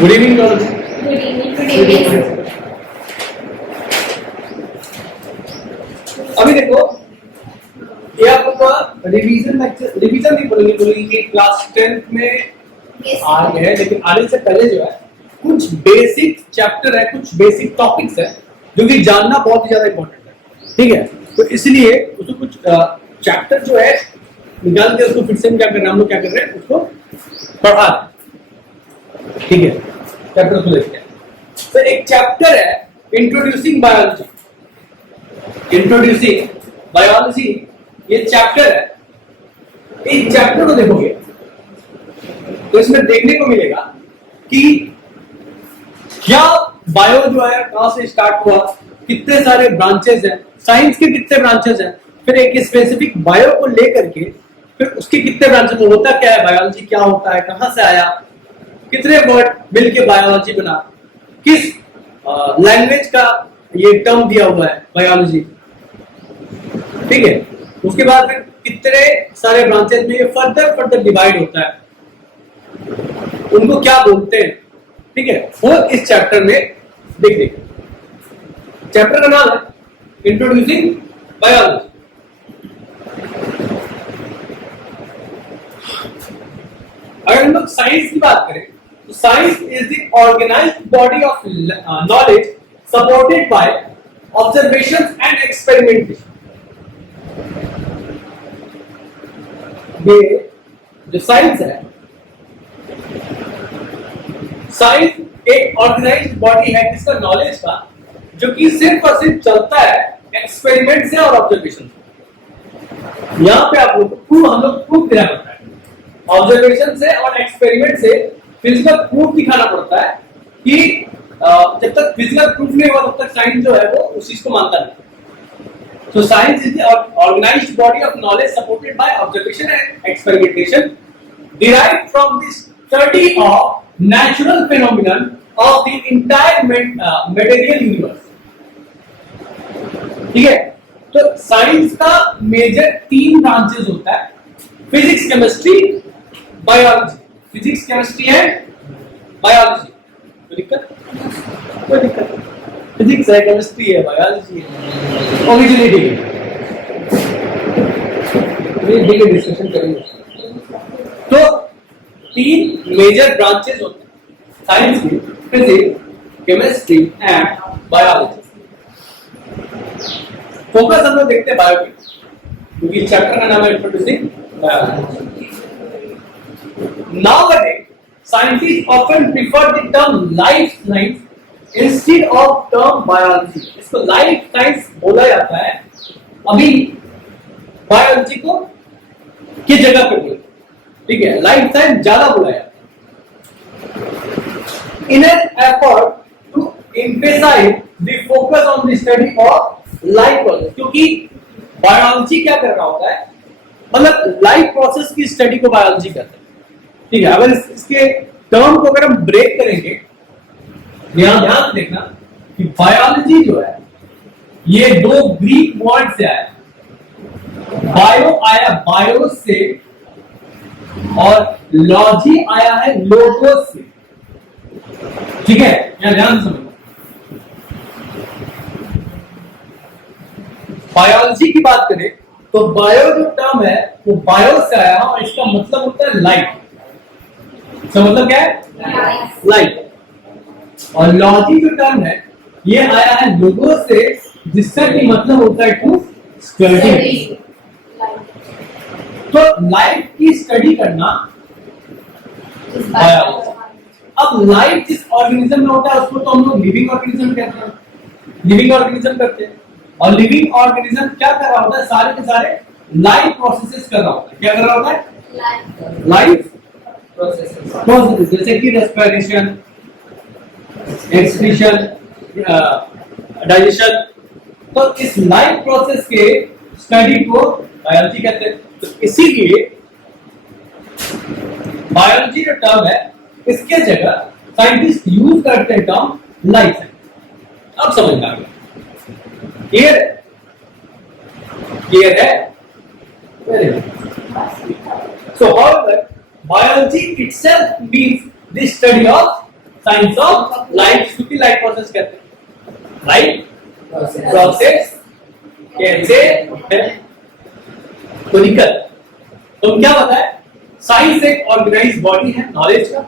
Good evening. अभी देखो ये आपका रिवीजन नहीं बोलेंगे कि क्लास 10th में आ गए हैं, लेकिन आने से पहले जो है कुछ बेसिक चैप्टर है, कुछ बेसिक टॉपिक्स है जो कि जानना बहुत ही ज्यादा इंपॉर्टेंट है। ठीक है, तो इसलिए उसको कुछ चैप्टर जो है निकाल के उसको फिर से क्या कर रहे हैं, हम लोग क्या कर रहे हैं उसको पढ़ा। ठीक है, चैप्टर को देखते हैं। तो एक चैप्टर है इंट्रोड्यूसिंग बायोलॉजी। इंट्रोड्यूसिंग बायोलॉजी ये चैप्टर है। इस चैप्टर को देखोगे तो इसमें देखने को मिलेगा कि क्या बायो जो है कहां से स्टार्ट हुआ, कितने सारे ब्रांचेस हैं, साइंस के कितने ब्रांचेस हैं, फिर एक स्पेसिफिक बायो को लेकर के फिर उसके कितने ब्रांचेस, होता क्या है बायोलॉजी, क्या होता है, कहां से आया, कितने वर्ड मिलके बायोलॉजी बना, किस लैंग्वेज का ये टर्म दिया हुआ है बायोलॉजी। ठीक है, उसके बाद फिर कितने सारे ब्रांचेस में ये फर्दर डिवाइड होता है, उनको क्या बोलते हैं। ठीक है, वो इस चैप्टर में देख देंगे। चैप्टर का नाम है इंट्रोड्यूसिंग बायोलॉजी। अगर हम लोग साइंस की बात करें तो science is the organised body of knowledge supported by observations and experimentation. ये जो साइंस है, साइंस एक ऑर्गेनाइज्ड बॉडी है किसका, नॉलेज का, जो कि सिर्फ और सिर्फ चलता है एक्सपेरिमेंट से और ऑब्जर्वेशन से। यहां पे आप लोग को हम लोग प्रूफ देना पड़ता है, ऑब्जर्वेशन से और एक्सपेरिमेंट से फिजिकल प्रूफ दिखाना पड़ता है कि जब तक फिजिकल प्रूफ नहीं हुआ तब तक साइंस जो है वो उस चीज को मानता नहीं। So science is the organized body of knowledge supported by observation and experimentation, derived from the study of natural phenomenon of the entire material universe. ठीक है, तो साइंस का मेजर 3 ब्रांचेस होता है, physics, chemistry, biology. Physics, chemistry and biology. कोई दिक्कत? कोई दिक्कत नहीं। फिजिक्स है, केमिस्ट्री है, बायोलॉजी है। ओरिजिनली ठीक है, डिस्कशन करेंगे। तो 3 मेजर ब्रांचेस होते हैं साइंस की, physics, chemistry and biology. Focus हम लोग देखते हैं बायो की, क्योंकि चैप्टर का नाम है introducing biology. Nowadays, scientists often prefer the term life science instead of term biology. इसको लाइफ साइंस बोला जाता है अभी बायोलॉजी को किस जगह पे बोलते। ठीक है, लाइफ साइंस ज्यादा बोला जाता है। In an effort to emphasize the focus on the study of life process, क्योंकि बायोलॉजी क्या कर रहा होता है, मतलब लाइफ प्रोसेस की स्टडी को बायोलॉजी करता है। ठीक है, अगर इसके टर्म को अगर हम ब्रेक करेंगे, ध्यान से देखना कि बायोलॉजी जो है ये 2 ग्रीक वर्ड से आया। बायो आया बायो से और लॉजी आया है लोगोस से। ठीक है, यहां ध्यान से समझो। बायोलॉजी की बात करें तो बायो जो टर्म है वो बायो से आया और इसका मतलब होता है लाइफ। इसका मतलब क्या है? लाइफ। और लॉजी जो टर्म है ये आया है लोगों से, जिसका कि मतलब होता है टू स्टडी। तो लाइफ की स्टडी करना बायोलॉजी। अब लाइफ जिस ऑर्गेनिज्म में होता है उसको तो हम लोग लिविंग ऑर्गेनिज्म कहते हैं, लिविंग ऑर्गेनिज्म करते हैं। और लिविंग ऑर्गेनिज्म क्या कर रहा होता है, सारे के सारे लाइफ प्रोसेसेस कर रहा होता है। क्या कर रहा होता है? लाइफ प्रोसेसेस, जैसे कि रेस्पिरेशन, एक्सक्रीशन, डाइजेशन। तो इस लाइफ प्रोसेस के स्टडी को बायोलॉजी कहते हैं। तो इसीलिए बायोलॉजी जो टर्म है इसके जगह साइंटिस्ट यूज करते हैं टर्म लाइफ साइंस। अब समझ में आ गया? क्लियर है? क्लियर है? Very good. So however biology itself means the study of science of life, क्योंकि लाइफ प्रोसेस कहते हैं, लाइफ प्रोसेस कैसे है। तो दिक्कत तुम क्या बताए, साइंस एक ऑर्गेनाइज बॉडी है नॉलेज का,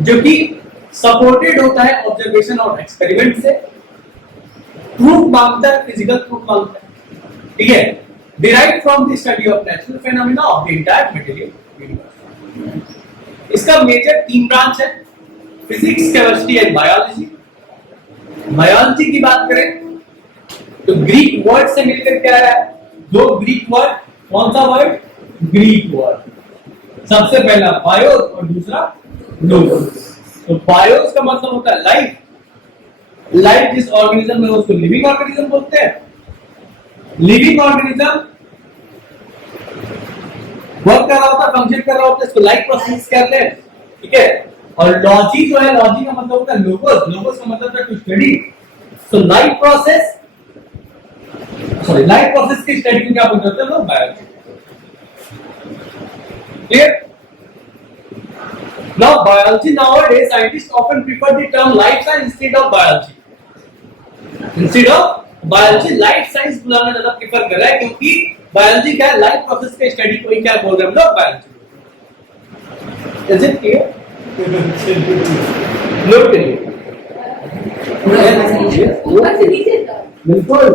जो कि सपोर्टेड होता है ऑब्जर्वेशन और एक्सपेरिमेंट से, प्रूफ मांगता है, फिजिकल प्रूफ मांगता है, ठीक है, derived from the study of natural phenomena of the entire material universe. इसका मेजर 3 ब्रांच है, physics, chemistry and biology. Biology की बात करें तो ग्रीक वर्ड से मिलकर क्या है, 2 ग्रीक वर्ड, कौन सा वर्ड, ग्रीक वर्ड, सबसे पहला बायो और दूसरा लोगोस। तो बायोस का मतलब होता है लाइफ, लाइफ जिस ऑर्गेनिज्म में उसको लिविंग ऑर्गेनिज्म बोलते हैं, लिविंग ऑर्गेनिज्म वर्क कर रहा होता है, फंक्शन कर रहा होता है, इसको लाइफ प्रोसेस कहते हैं, ठीक है। और लॉजी जो है, लॉजी का मतलब होता है लोगोस, लोगोस का मतलब है to study. So life process, sorry life process की स्टडी को क्या बोलते हैं लोग, biology. Clear? Now biology, nowadays scientists often prefer the term life science instead of biology. Instead of biology, life science बुलाना ज्यादा प्रेफर कर रहा है, क्योंकि बायोलॉजी क्या है, लाइफ प्रोसेस के स्टडी को ही क्या बोल रहे हैं हम लोग, biology. Is it clear? Note करिए। बिल्कुल।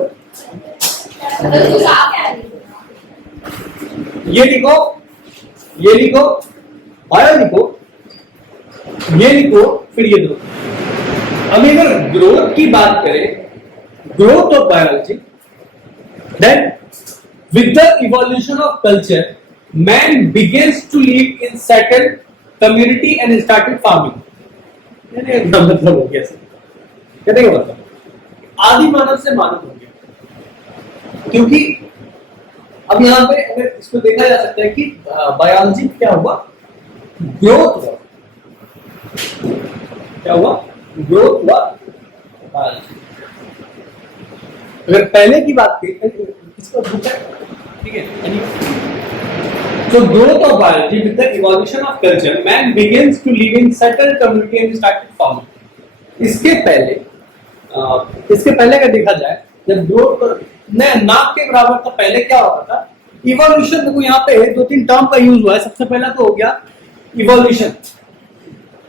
ये लिखो, ये लिखो, बायो लिखो, ये लिखो, फिर ये दो। अब अगर ग्रोथ की बात करें, growth of biology, then with the evolution of culture man begins to live in certain community and started farming. मतलब हो गया, कहते हैं मतलब आदि मानव से मानव हो गया, क्योंकि अब यहां पे अगर इसको देखा जा सकता है कि बायोलॉजी क्या हुआ, ग्रोथ हुआ, क्या हुआ, ग्रोथ हुआ बायोलॉजी। अगर पहले की बात करें, इसको ठीक है, so growth of biology with the evolution of culture man begins to live in settled community and started farming। इसके पहले का देखा जाए, जब ग्रोथ नाक के बराबर था, पहले क्या होता था, इवोल्यूशन। देखो यहाँ पे 2-3 टर्म का यूज हुआ है। सबसे पहला तो हो गया इवोल्यूशन।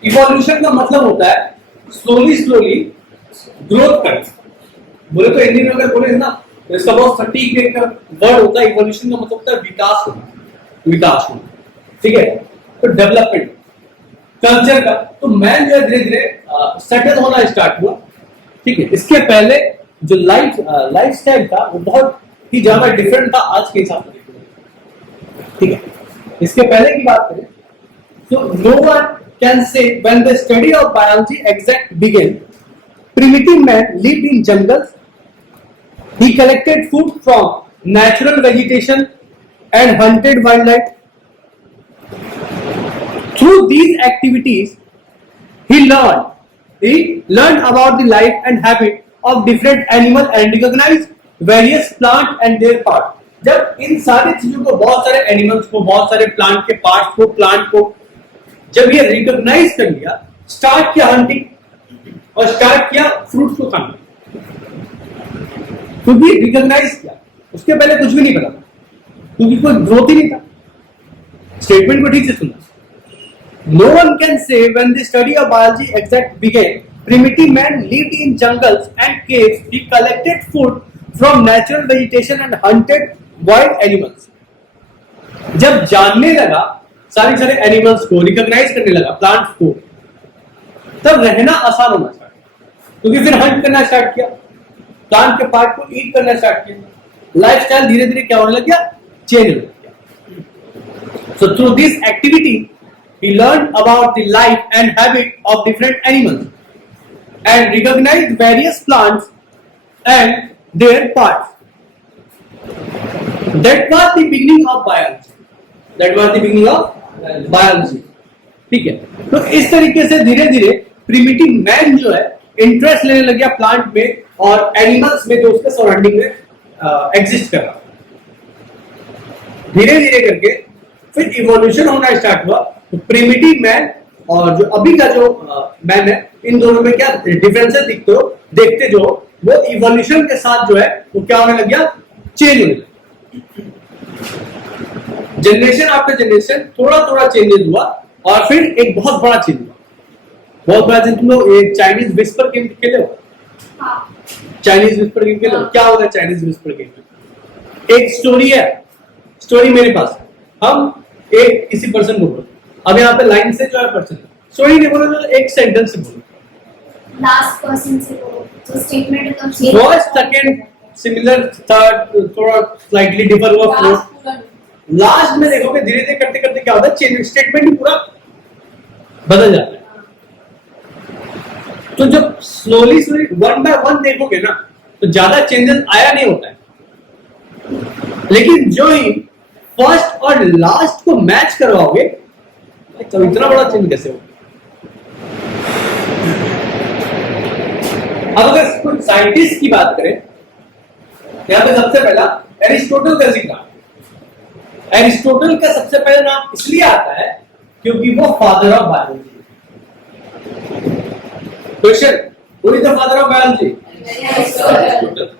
इवोल्यूशन का मतलब होता है स्लोली स्लोली ग्रोथ करना। बोले तो हिंदी में अगर बोले ना, तो इसका बहुत सटीक एक वर्ड होता है। इवोल्यूशन का मतलब होता है विकास होना, विकास होना, ठीक है। तो डेवलपमेंट कल्चर का, तो मैन जो है धीरे धीरे सेटल होना स्टार्ट हुआ, ठीक है। इसके पहले जो लाइफ स्टाइल था वो बहुत ही ज्यादा डिफरेंट था आज के हिसाब से, ठीक है। इसके पहले की बात करें तो no one can say when the study of biology exact begin, primitive man lived in jungles, he collected food from natural vegetation and hunted wildlife. Through these activities he learned about the life and habit of different animals and recognized various plants and their parts। जब इन सारी चीजों को, बहुत सारे animals को, बहुत सारे plant के पार्ट्स को, प्लांट को जब ये रिकॉग्नाइज कर लिया, स्टार्ट किया हंटिंग और स्टार्ट किया फ्रूट्स को खाना, क्योंकि रिकॉग्नाइज किया। उसके पहले कुछ भी नहीं पता, क्योंकि कोई ग्रोथ ही नहीं था। स्टेटमेंट को ठीक से सुनना। No one can say when the study of biology exact began, primitive man lived in jungles and caves, he collected food from natural vegetation and hunted wild animals। जब जानने लगा सारे एनिमल्स को, रिकॉग्नाइज करने लगा प्लांट्स को, तब रहना आसान होना स्टार्ट, क्योंकि फिर हंट करना स्टार्ट किया, प्लांट के पार्ट को ईट करना स्टार्ट किया, लाइफस्टाइल धीरे धीरे क्या होने लग गया, चेंज होने लग गया। So through this activity he learned about the life and habit of different animals and recognized various plants and their parts। That was the beginning of biology। That was the beginning of biology। ठीक है। तो इस तरीके से धीरे धीरे primitive man जो है इंटरेस्ट लेने लग गया प्लांट में और एनिमल्स में जो उसके सराउंडिंग में एग्जिस्ट कर रहा। धीरे धीरे करके फिर इवोल्यूशन होना स्टार्ट हुआ। तो प्रिमिटिव मैन और जो अभी का जो मैन है, इन दोनों में क्या डिफरेंसेस देखते जो वो इवोल्यूशन के साथ जो है वो क्या होने लग गया, चेंज होने लगा। जनरेशन आफ्टर जनरेशन थोड़ा थोड़ा चेंजेस हुआ और फिर एक बहुत बड़ा चेंज हुआ, बहुत बड़ा चेंज। तुम लोग एक चाइनीज विस्पर गेम खेले हो? चाइनीज विस्पर गेम खेले हो? क्या होता है चाइनीज विस्पर गेम? एक स्टोरी है, स्टोरी मेरे पास है, हम एक किसी पर्सन को बोलो, अब यहाँ पे लाइन से जो है पर्सन, स्टोरी नहीं बोलो, तो एक सेंटेंस से बोलो, लास्ट पर्सन से बोलो, तो स्टेटमेंट का फर्स्ट सेकंड सिमिलर, थर्ड थोड़ा स्लाइटली डिफर हुआ, फोर्थ, लास्ट में देखोगे धीरे धीरे करते करते क्या होता है, चेंज स्टेटमेंट ही पूरा बदल जाता है। तो जब slowly slowly one by one देखोगे ना तो ज्यादा चेंजेस आया नहीं होता है, लेकिन जो ही फर्स्ट और लास्ट को मैच करवाओगे तो इतना बड़ा चेंज कैसे होगा। अब अगर कुछ साइंटिस्ट की बात करें, यहां पे सबसे पहला एरिस्टोटल का जिक्र। एरिस्टोटल का सबसे पहला नाम इसलिए आता है क्योंकि वो father of biology. Question, who is the father of biology? Aristotle,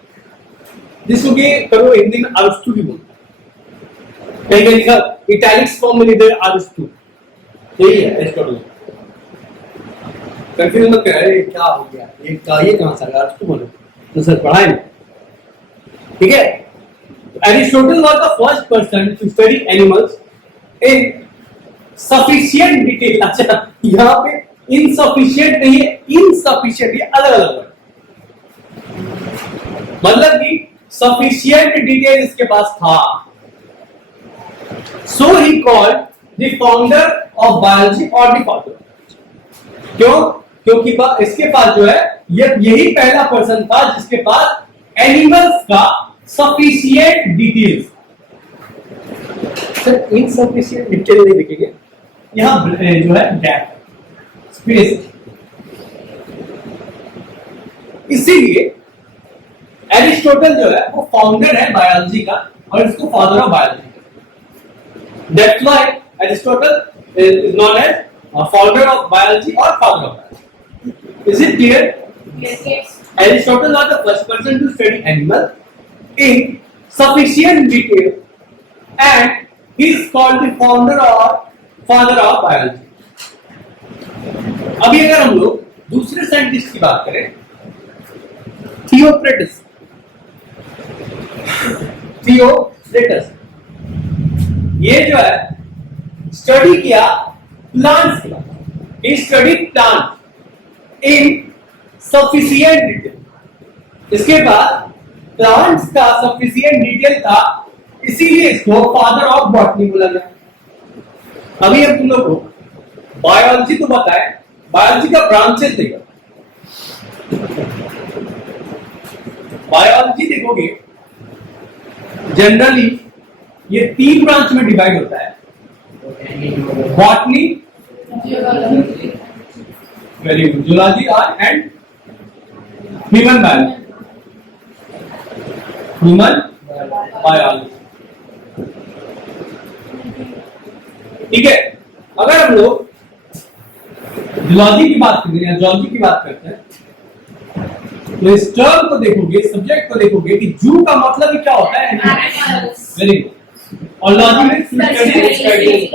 जिसको कि करो हिंदी में अरिस्टो भी बोलते हैं, कहीं कहीं लिखा इटैलिक्स फॉर्म में लिखा अरिस्टो, यही है एरिस्टोटल। कंफ्यूज मत कर, अरे क्या हो गया, ये कहां से अरिस्टो बोलो तो सर पढ़ा है, ठीक है। Aristotle was the first person to study animals in sufficient detail। अच्छा, यहाँ पे insufficient नहीं है, insufficient, ये अलग अलग है, मतलब कि sufficient detail इसके पास था। So he called the founder of biology or the father। क्यों? क्योंकि इसके पास जो है यही पहला पर्सन था जिसके पास एनिमल्स का sufficient details. Sir insufficient detail नहीं लिखेंगे, यहां जो है गैप स्पेस, इसीलिए एरिस्टोटल जो है वो फाउंडर है बायोलॉजी का और इसको father of biology. That's why Aristotle is known as founder of biology और father of biology. Is it clear? yes. Aristotle was the first person to study animals in sufficient detail and he is called the founder or father of biology। अभी अगर हम लोग दूसरे scientist की बात करें, थियोक्रेटस, ये जो है स्टडी किया प्लांट्स का, he studied plants in sufficient detail। इसके बाद प्लांट्स का सफिशिएंट डिटेल था, इसीलिए इसको फादर ऑफ बॉटनी बोला गया। अभी हम तुम लोग को बायोलॉजी तो बताए, बायोलॉजी का ब्रांचेस देखो, बायोलॉजी देखोगे जनरली ये 3 ब्रांच में डिवाइड होता है, botany, very good, zoology and human biology. Human biology, ठीक है। अगर हम लोग जूलॉजी की बात करते हैं, जूलॉजी की बात करते हैं, तो इस टर्म को देखोगे, सब्जेक्ट को देखोगे कि जू का मतलब ही क्या होता है, वेरी गुड, और लॉजी में स्टडी,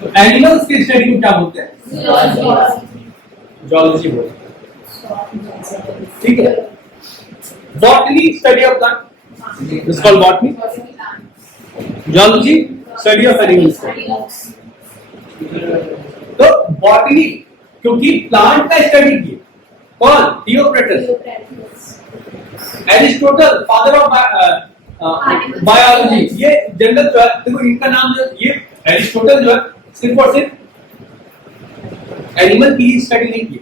तो एनिमल्स की स्टडी को क्या बोलते हैं, जूलॉजी बोलते हैं, ठीक है। Botany study of plant, it's called botany. Zoology study of animals. तो बॉटनी क्योंकि प्लांट का स्टडी किए, कौन? थियोक्रेटस। एरिस्टोटल फादर ऑफ बायोलॉजी, ये जनरल जो है देखो इनका नाम जो ये एरिस्टोटल जो है सिर्फ और सिर्फ एनिमल की स्टडी नहीं की,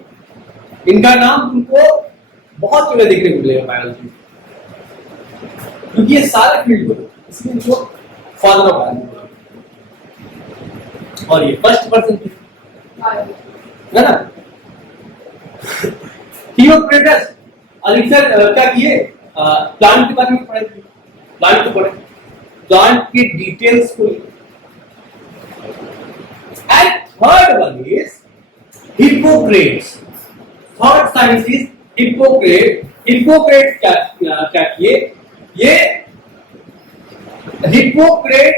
इनका नाम तुमको बहुत जगह देखने को मिलेगा बायोलॉजी, क्योंकि ये सारे फील्ड में, इसलिए इनको फादर ऑफ बायोलॉजी। और ये फर्स्ट पर्सन है ना, थियोक्रेटस। अधिकतर क्या किए, प्लांट के बारे में पढ़े, प्लांट को पढ़े, प्लांट के डिटेल्स को, and third one is Hippocrates. Third science is Hippocrates. Hippocrates क्या किए? ये Hippocrates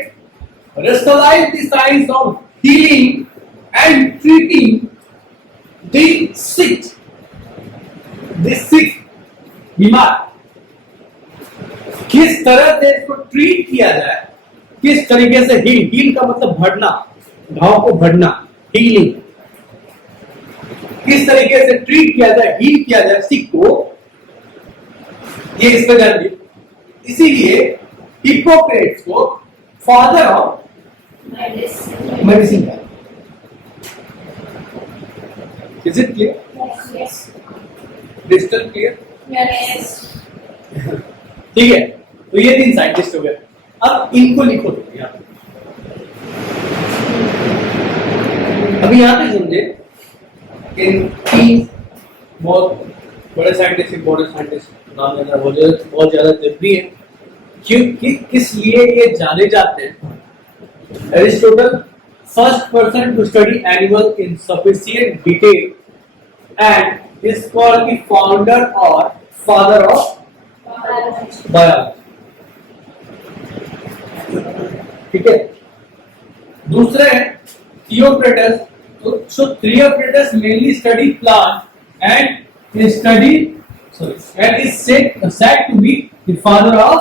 rationalized the science of healing and treating the sick बीमार। किस तरह से इसको ट्रीट किया जाए, किस तरीके से हील का मतलब भरना, घाव को भरना, हीलिंग, किस तरीके से ट्रीट किया जाए, हील किया जाए सिक को, ये इस पर ध्यान दिए। इसीलिए हिप्पोक्रेट्स को फादर ऑफ मेडिसिन है। Is it clear? Yes. Crystal clear? Yes. ठीक है, तो ये 3 साइंटिस्ट हो गए। अब इनको लिखो तो यहाँ पे। अभी यहाँ पे समझे इन 3 बहुत बड़े साइंटिस्ट, इंपॉर्टेंट साइंटिस्ट नाम लेना बहुत ज्यादा जरूरी है, क्योंकि किस लिए ये जाने जाते हैं। Aristotle, first person to study animal in sufficient detail, and is called the founder or father of biology. ठीक है। दूसरे है Theocritus. So Theocritus mainly studied plant and is said to be the father of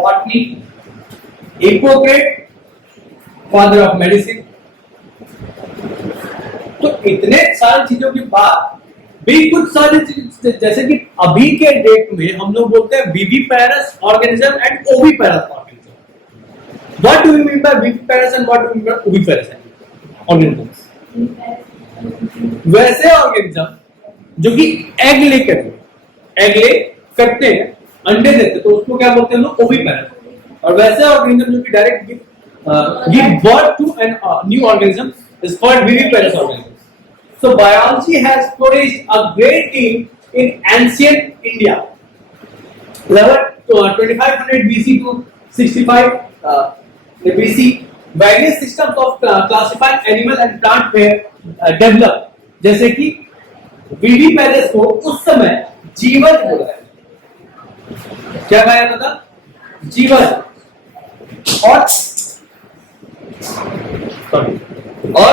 botany. Hippocrates, father of medicine. तो इतने सारी चीजों के बाद भी कुछ सारी चीज, जैसे कि अभी के डेट में हम लोग बोलते हैं viviparous organism and oviparous organism. What do we mean by viviparous and what do we mean by oviparous organisms? वैसे ऑर्गेनिज्म जो कि एग ले करते हैं, अंडे देते, तो उसको क्या बोलते हैं लोग? ओविपेरस। और वैसे ऑर्गेनिज्म जो कि direct give birth to a new organism is called viviparous organism. So biology has flourished a great deal in ancient India. 2500 BC to 65 BC, various systems of classifying animal and plant were developed. जैसे कि viviparous को उस समय जीवन बोला है। क्या कहा जाता था? जीवन। और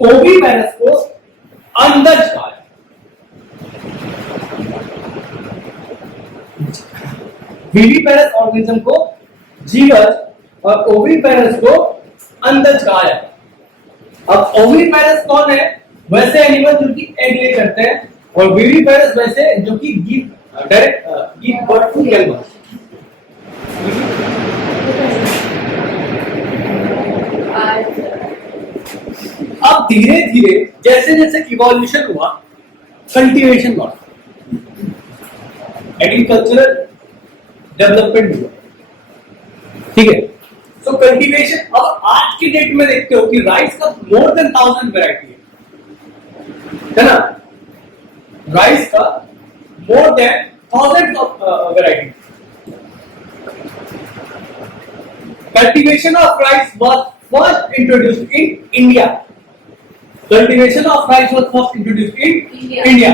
ओविपेरस को अंडज कहा। विविपेरस ऑर्गेनिज्म को जीवज और ओविपेरस को अंडज कहा जाता। अब ओविपेरस कौन है? वैसे एनिमल जो कि एग ले करते हैं, और विविपेरस वैसे जो कि give birth to young birds. अब धीरे धीरे जैसे जैसे इवोल्यूशन हुआ, कल्टीवेशन हुआ, एग्रीकल्चरल डेवलपमेंट हुआ। ठीक है। सो कल्टीवेशन, अब आज की डेट में देखते हो कि राइस का मोर देन 1000 वैरायटी है ना? राइस का more than thousands of variety. Cultivation of rice was first introduced in India. Cultivation of rice was first introduced in India.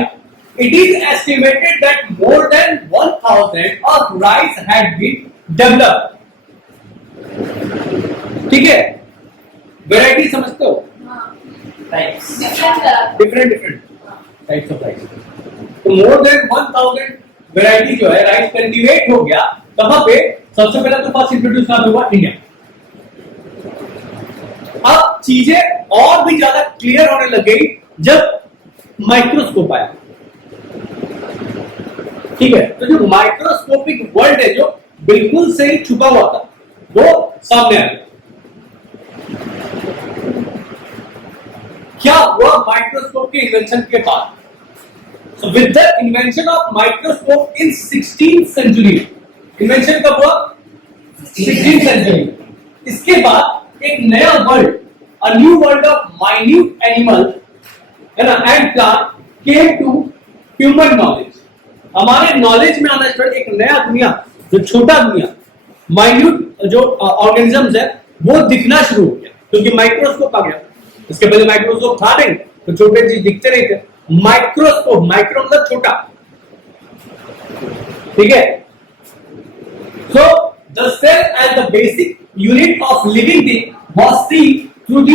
It is estimated that more than 1000 of rice had been developed. ठीक है? Variety समझते हो? Rice. Different types of rice. तो more than 1000 variety जो है rice cultivate हो गया। कहां पे? सबसे पहले तो फर्स्ट इंट्रोड्यूस कहां हुआ? इंडिया। अब चीजें और भी ज्यादा क्लियर होने लग गई जब माइक्रोस्कोप आया। ठीक है। तो जो माइक्रोस्कोपिक वर्ल्ड है, जो बिल्कुल से ही छुपा हुआ था, वो सामने आ गया। क्या हुआ माइक्रोस्कोप के इन्वेंशन के बाद? So with the invention of microscope in 16th century, invention कब हुआ? 16th century। इसके बाद एक नया world, a new world of minute animal, है ना, and plant came to human knowledge। हमारे नॉलेज में आना स्टार्ट, एक नया दुनिया, जो छोटा दुनिया, माइन्यूट जो ऑर्गेनिजम्स है, वो दिखना शुरू हो गया, क्योंकि माइक्रोस्कोप आ गया। इसके पहले माइक्रोस्कोप था नहीं, तो छोटे चीज दिखते नहीं थे। माइक्रोस्कोप, माइक्रो मतलब छोटा, ठीक है। So the cell as the basic unit of living thing was seen through the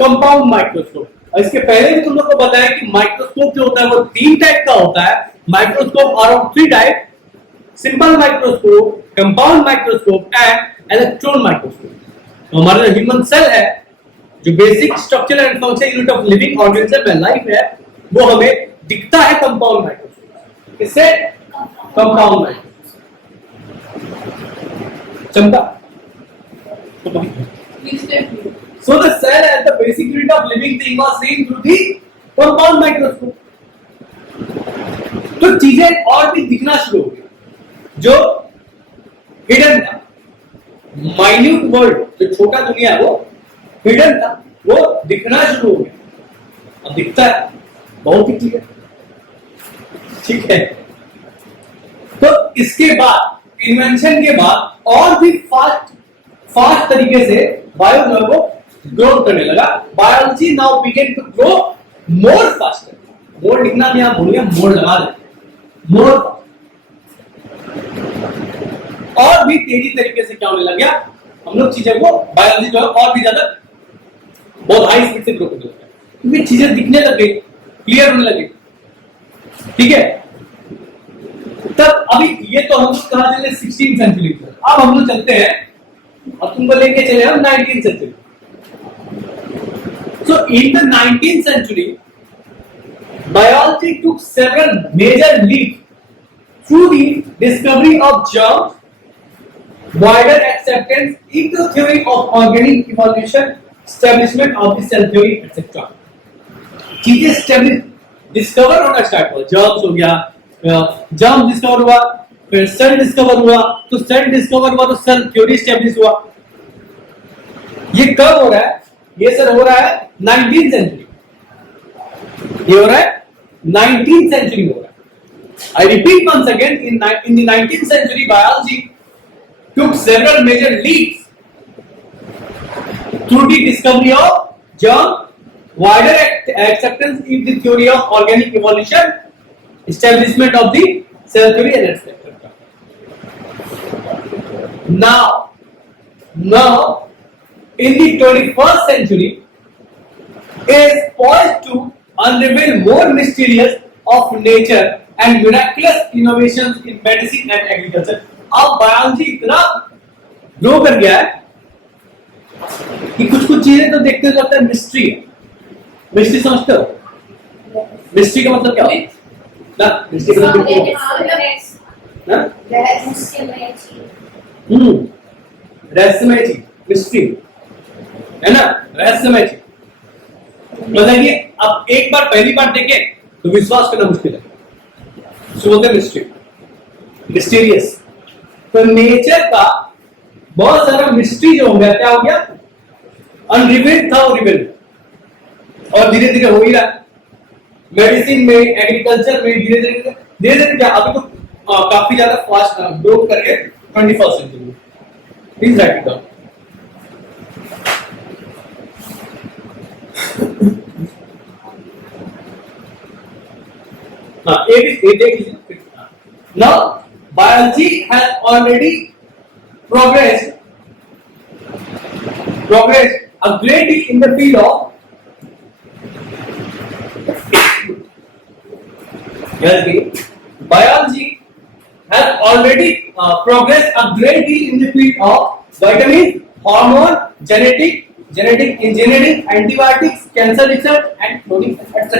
compound microscope. और इसके पहले भी तुम लोग को बताया कि माइक्रोस्कोप जो होता है वो 3 टाइप का होता है। Microscope are of 3 type: simple microscope, compound microscope and electron microscope. तो हमारा जो ह्यूमन सेल है, जो basic structure and function unit of living organism में लाइफ है, वो हमें दिखता है कंपाउंड माइक्रोस्कोप। किससे? Compound microscope. चमका। So the cell as the basic unit of living thing was seen through the compound microscope. तो चीजें और भी दिखना शुरू हो गई जो हिडन था। माइन्यूट वर्ल्ड, जो छोटा दुनिया है वो हिडन था, वो दिखना शुरू हो गया। अब दिखता है, बहुत ही क्लियर, ठीक है। तो इसके बाद, इन्वेंशन के बाद और भी फास्ट तरीके से बायो जो है वो ग्रो करने लगा। Biology now begin to grow more faster. More लिखना भी आप भूलिए, मोर लगा दें, मोर। और भी तेजी तरीके से क्या होने लग गया, हम लोग चीजें को बायोलॉजी जो है और भी ज्यादा बहुत हाई स्पीड से ग्रो करने लगा, क्योंकि चीजें दिखने लग गई, क्लियर होने लगी, ठीक है। तब अभी ये तो हम लोग कहा चले 16th सेंचुरी में। अब हम लोग चलते हैं, अब तुमको लेके चले हम 19th century. So in the 19th century, biology took several major leaps through the discovery of germs, wider acceptance in the theory of organic evolution, establishment of the cell theory, etc. चीजें establish discover होना start हुआ। Germs हो गया, germ discover हुआ, फिर cell discover हुआ, तो cell discover हुआ तो सेल थ्योरी स्टेब्लिश हुआ। ये कब हो रहा है? ये सर हो रहा है 19th सेंचुरी। ये हो रहा है 19th सेंचुरी में हो रहा है। I repeat once again, in the 19th century, biology took several major leaps through the discovery of germ, wider acceptance in the theory of organic evolution, establishment of the cell theory, and etc. Now, in the 21st century, is poised to unravel more mysterious of nature and miraculous innovations in medicine and agriculture. अब biology इतना grow कर गया है कि कुछ चीजें तो देखते लगता है मिस्ट्री है। मिस्ट्री समझते हो? मिस्ट्री का मतलब क्या होता है ना? मिस्ट्री का मतलब रहस्यमय चीज, मिस्ट्री है ना, रहस्यमय चीज। मतलब कि अब एक बार पहली बार देखें तो विश्वास करना मुश्किल है, सो बोलते मिस्ट्री, मिस्टीरियस। तो नेचर का बहुत सारा मिस्ट्री जो हो गया, क्या हो गया? अनरिवील्ड था, वो रिवील, और धीरे धीरे हो ही रहा है। मेडिसिन में, एग्रीकल्चर में धीरे धीरे क्या, अभी तो काफी ज्यादा फास्ट ग्रो करके 21st सेंचुरी में। Please right it down. ये देख लीजिए। Now, biology has already progressed a great deal in the field of biology has already progressed a great deal in the field of vitamins, hormone, genetic engineering, antibiotics, cancer research, and cloning, etc.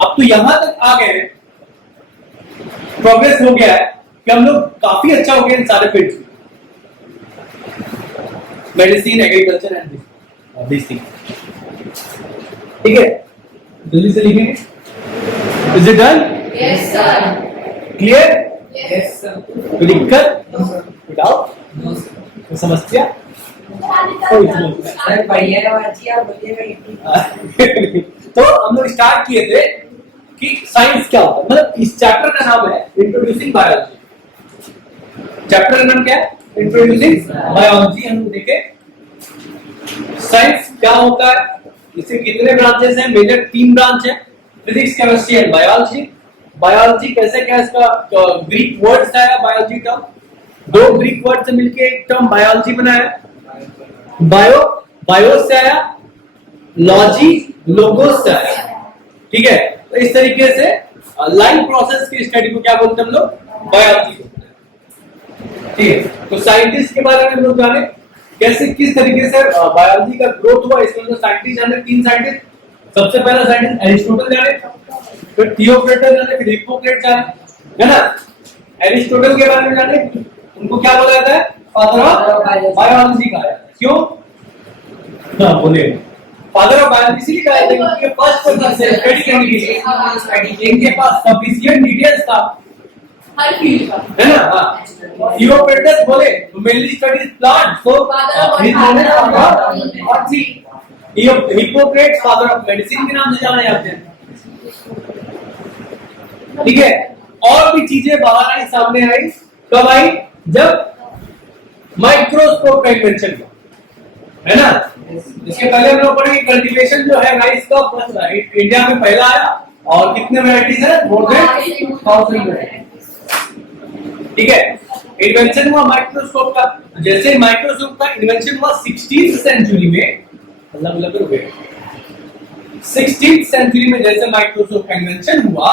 अब तो यहां तक आ गए, progress हो गया है कि हम लोग काफी अच्छा हो गया इन सारे फील्ड्स में, medicine, agriculture and this thing. ठीक है, जल्दी से लिखेंगे। Is it done? Yes sir. Clear? Yes sir. कोई दिक्कत? कोई डाउट? कोई समस्या? सर भैया का बाजी आप बोलिएगा। तो हम लोग स्टार्ट किए थे कि साइंस क्या होता है, मतलब इस चैप्टर का नाम है इंट्रोड्यूसिंग बायोलॉजी। चैप्टर का नाम क्या है? इंट्रोड्यूसिंग बायोलॉजी हम देखे। साइंस क्या होता है, इससे कितने ब्रांचेस हैं? मेजर 3 ब्रांच है, physics, chemistry and biology. Biology कैसे क्या, इसका ग्रीक वर्ड से आया बायोलॉजी टर्म, 2 ग्रीक वर्ड से मिलके एक टर्म बायोलॉजी बना है। बायो, बायो से आया, लॉजी लोगोस से आया, ठीक है। तो इस तरीके से लाइफ प्रोसेस की स्टडी को क्या बोलते हैं हम लोग? बायोलॉजी बोलते हैं, ठीक है। तो साइंटिस्ट के बारे में हम लोग जाने कैसे किस तरीके से बायोलॉजी का ग्रोथ हुआ, इसमें साइंटिस्ट जाने, 3 साइंटिस्ट। सबसे पहला साइंटिस्ट एरिस्टोटल जाने, फिर थियोक्रेटस जाने, फिर हिप्पोक्रेट जाने, है ना। एरिस्टोटल के बारे में जाने, उनको क्या बोला जाता है? फादर ऑफ बायोलॉजी कहा जाता है। क्यों? हाँ बोले, फादर ऑफ बायोलॉजी इसलिए कहा जाता है क्योंकि फर्स्ट पर्सन से स्टडी करने के लिए इनके पास सफिशिएंट डिटेल्स था, हर फील्ड का, है ना। हाँ, थियोक्रेटस बोले mainly studies plant, so his knowledge of botany. Hippocrates father of medicine के नाम से जाने जाते हैं, ठीक है। और भी चीजें बाहर आई, सामने आई, कब आई? जब माइक्रोस्कोप का इन्वेंशन हुआ, है ना। इसके पहले हम लोग पढ़े कल्टीवेशन जो है राइस का इंडिया में पहला आया, और कितने वैरायटीज है? मोर देन 1000 वैरायटीज, ठीक है। इन्वेंशन हुआ माइक्रोस्कोप का। जैसे माइक्रोस्कोप का इन्वेंशन हुआ 16th सेंचुरी में, अलग हो गए, 16th सेंचुरी में जैसे माइक्रोस्कोप का इन्वेंशन हुआ,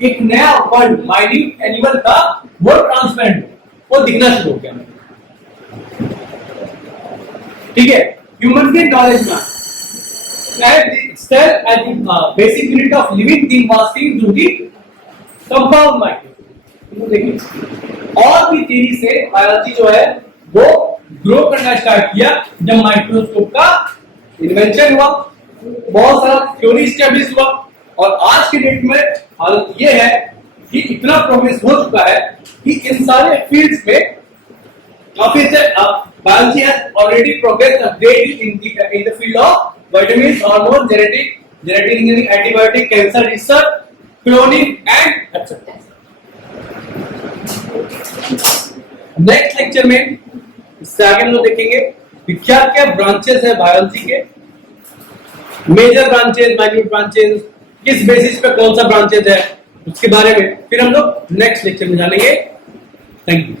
एक नया वर्ल्ड माइन्यूट एनिमल का वो ट्रांसपेरेंट, वो दिखना शुरू हो गया, ठीक है। ह्यूमन के नॉलेज में cell as the basic unit of living thing was seen through the compound microscope। देखिए और भी तेजी से बायोलॉजी जो है वो ग्रो करना स्टार्ट किया जब माइक्रोस्कोप का इन्वेंशन हुआ, बहुत सारा थ्योरी एस्टैब्लिश हुआ, और आज के डेट में हालत ये है कि इतना प्रोग्रेस हो चुका है कि इन सारे फील्ड्स में काफी biology has already progressed a great deal in the field of vitamins, hormones, genetic engineering, antibiotic, cancer research, cloning and etc. Next lecture में इससे आगे हम लोग देखेंगे कि क्या क्या ब्रांचेस है बायोलॉजी के, मेजर ब्रांचेस, माइन्यूट ब्रांचेस, किस बेसिस पे कौन सा ब्रांचेस है, उसके बारे में फिर हम लोग नेक्स्ट लेक्चर में जानेंगे। Thank you.